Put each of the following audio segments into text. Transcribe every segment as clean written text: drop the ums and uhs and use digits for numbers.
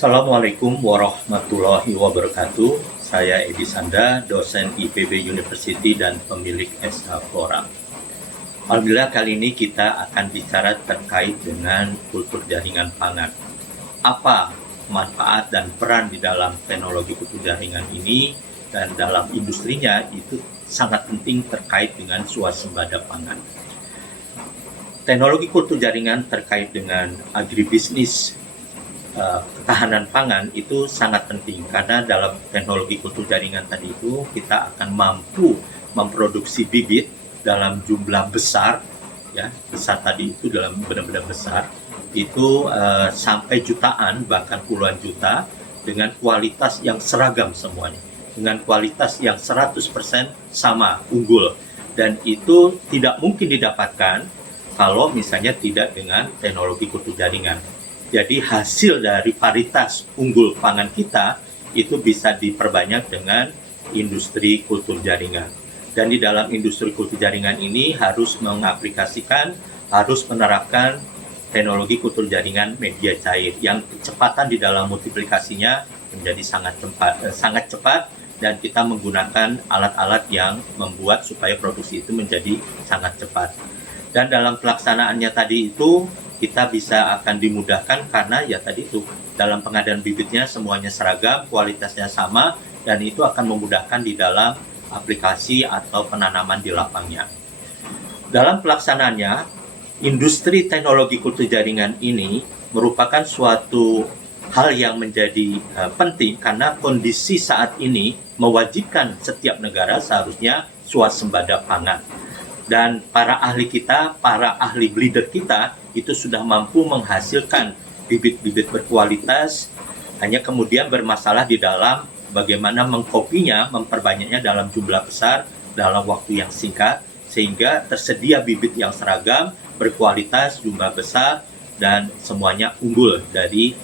Assalamualaikum warahmatullahi wabarakatuh. Saya Edi Sanda, dosen IPB University dan pemilik SH Flora. Alhamdulillah kali ini kita akan bicara terkait dengan kultur jaringan pangan. Apa manfaat dan peran di dalam teknologi kultur jaringan ini dan dalam industrinya itu sangat penting terkait dengan swasembada pangan. Teknologi kultur jaringan terkait dengan agribisnis ketahanan pangan itu sangat penting karena dalam teknologi kultur jaringan tadi itu kita akan mampu memproduksi bibit dalam jumlah besar, ya besar tadi itu dalam benar-benar besar itu sampai jutaan bahkan puluhan juta dengan kualitas yang seragam semuanya, dengan kualitas yang 100% sama unggul, dan itu tidak mungkin didapatkan kalau misalnya tidak dengan teknologi kultur jaringan. Jadi hasil dari varietas unggul pangan kita itu bisa diperbanyak dengan industri kultur jaringan. Dan di dalam industri kultur jaringan ini harus mengaplikasikan, harus menerapkan teknologi kultur jaringan media cair yang kecepatan di dalam multiplikasinya menjadi sangat cepat, dan kita menggunakan alat-alat yang membuat supaya produksi itu menjadi sangat cepat. Dan dalam pelaksanaannya tadi itu kita bisa akan dimudahkan karena ya tadi itu dalam pengadaan bibitnya semuanya seragam, kualitasnya sama, dan itu akan memudahkan di dalam aplikasi atau penanaman di lapangnya. Dalam pelaksanaannya, industri teknologi kultur jaringan ini merupakan suatu hal yang menjadi penting karena kondisi saat ini mewajibkan setiap negara seharusnya swasembada pangan. Dan para ahli kita, para ahli breeder kita itu sudah mampu menghasilkan bibit-bibit berkualitas, hanya kemudian bermasalah di dalam bagaimana mengkopinya, memperbanyaknya dalam jumlah besar dalam waktu yang singkat, sehingga tersedia bibit yang seragam, berkualitas, jumlah besar, dan semuanya unggul dari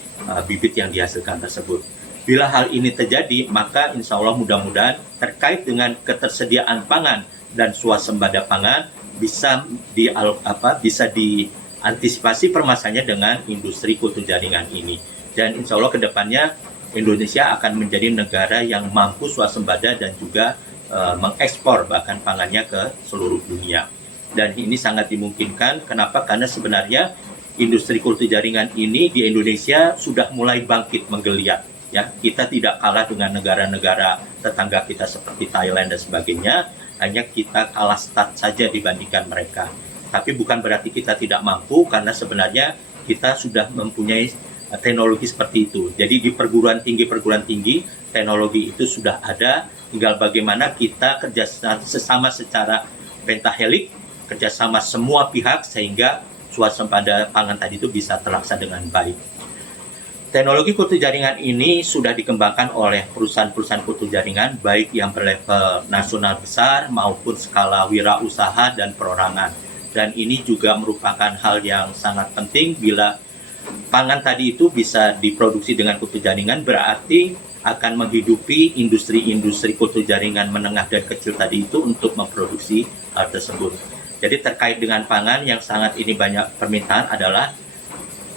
bibit yang dihasilkan tersebut. Bila hal ini terjadi, maka insya Allah mudah-mudahan terkait dengan ketersediaan pangan dan swasembada pangan bisa diantisipasi permasalahannya dengan industri kultur jaringan ini. Dan insya Allah kedepannya Indonesia akan menjadi negara yang mampu swasembada dan juga mengekspor bahkan pangannya ke seluruh dunia. Dan ini sangat dimungkinkan. Kenapa? Karena sebenarnya industri kultur jaringan ini di Indonesia sudah mulai bangkit menggeliat. Ya, kita tidak kalah dengan negara-negara tetangga kita seperti Thailand dan sebagainya, hanya kita kalah start saja dibandingkan mereka. Tapi bukan berarti kita tidak mampu, karena sebenarnya kita sudah mempunyai teknologi seperti itu. Jadi di perguruan tinggi teknologi itu sudah ada, tinggal bagaimana kita kerjasama secara pentahelik, kerjasama semua pihak sehingga swasembada pangan tadi itu bisa terlaksana dengan baik. Teknologi kultur jaringan ini sudah dikembangkan oleh perusahaan-perusahaan kultur jaringan baik yang berlevel nasional besar maupun skala wirausaha dan perorangan. Dan ini juga merupakan hal yang sangat penting. Bila pangan tadi itu bisa diproduksi dengan kultur jaringan, berarti akan menghidupi industri-industri kultur jaringan menengah dan kecil tadi itu untuk memproduksi hal tersebut. Jadi terkait dengan pangan yang sangat ini banyak permintaan adalah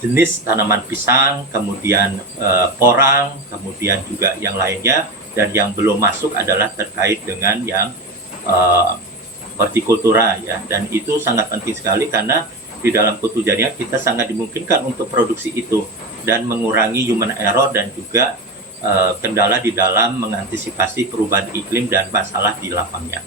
jenis tanaman pisang, kemudian porang, kemudian juga yang lainnya, dan yang belum masuk adalah terkait dengan yang hortikultura, ya. Dan itu sangat penting sekali karena di dalam kultur jaringan kita sangat dimungkinkan untuk produksi itu dan mengurangi human error dan juga kendala di dalam mengantisipasi perubahan iklim dan masalah di lapangnya.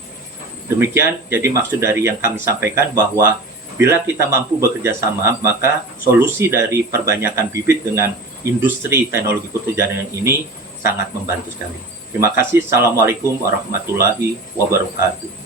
Demikian jadi maksud dari yang kami sampaikan, bahwa bila kita mampu bekerja sama, maka solusi dari perbanyakan bibit dengan industri teknologi kultur jaringan ini sangat membantu sekali. Terima kasih. Assalamualaikum warahmatullahi wabarakatuh.